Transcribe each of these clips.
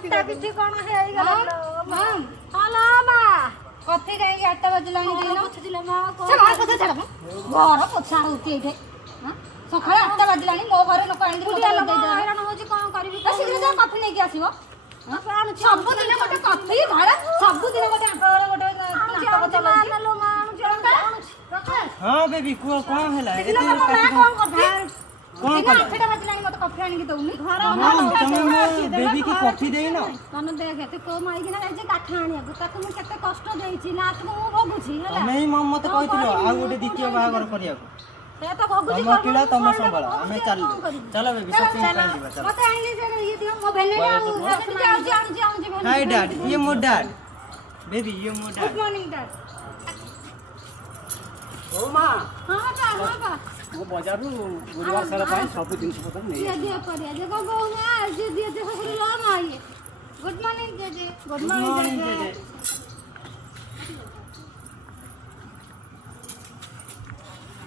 आटा पिठी कौन है गला मां हालो मा कथि काई 8 बजलानी देनो पुछदिले मा से मार कथा छाड़ घर पोछा होती एठे हां सकाळ 8 बजलानी मो घरे लोक आनी कुटिया लोक हैरान होची कोन करबी शीघ्र जा कथि नै कि आसीबो सब दिन गोटे कथि झाड़ा सब दिन गोटे आंकल गोटे नाटक चलती हां बेबी को कोन हैला एते कोन करथा कोन दिन 8 बजलानी मते कॉफी आनी कि दउनी घर तुम बेबी की कॉफी देई ना तने देख एते को माई कि ना जे काठ आनिया ताको मु केते कष्ट देइछि लास्ट को मु भोगुछि हला तमे ही मम मते कहितलो आ गोटे द्वितीय बाहागर करिया ते तो भोगुछि तम किला तम संभाल हमें चल चलो बेबी शॉपिंग कर दिबा चलो मते आनी जे ये दियो मो भेने आउछि हाय डैड ये मोर डैड बेबी ये मोर गुड डैड मॉर्निंग डैड ओ मां हां बा वो बाजार रू गुरुवार सारा पाए सब दिन से पता नहीं ये दे परिया जे को ना जे दे दे सब लो माई गुड मॉर्निंग जेजे गुड मॉर्निंग जे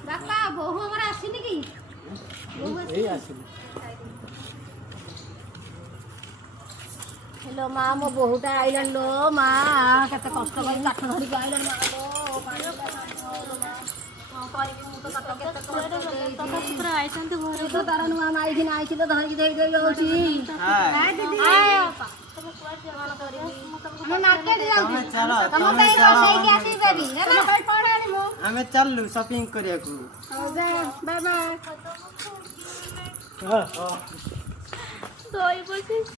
बापा बहु हमरा आसीनी की ए आसिल हेलो मां मो बहुटा आइलन लो मां केते कष्ट करी काठ धरि के आइलन मां लो पानी हां करबी मु तो कत केते तो पुरा आइसंत घर तो तारा नुआ माई कि नाइ कि तो धरि दे दे होची हाय दीदी आय अपा तुम कुआ जवान करबी हम मार्केट जाऊ तमे चलो हम तमे कहीं रोसई के आसी बेबी हेलो भाई पड़ानी मो हमें चललु शॉपिंग करिया को बाय बाय हां सोई बसी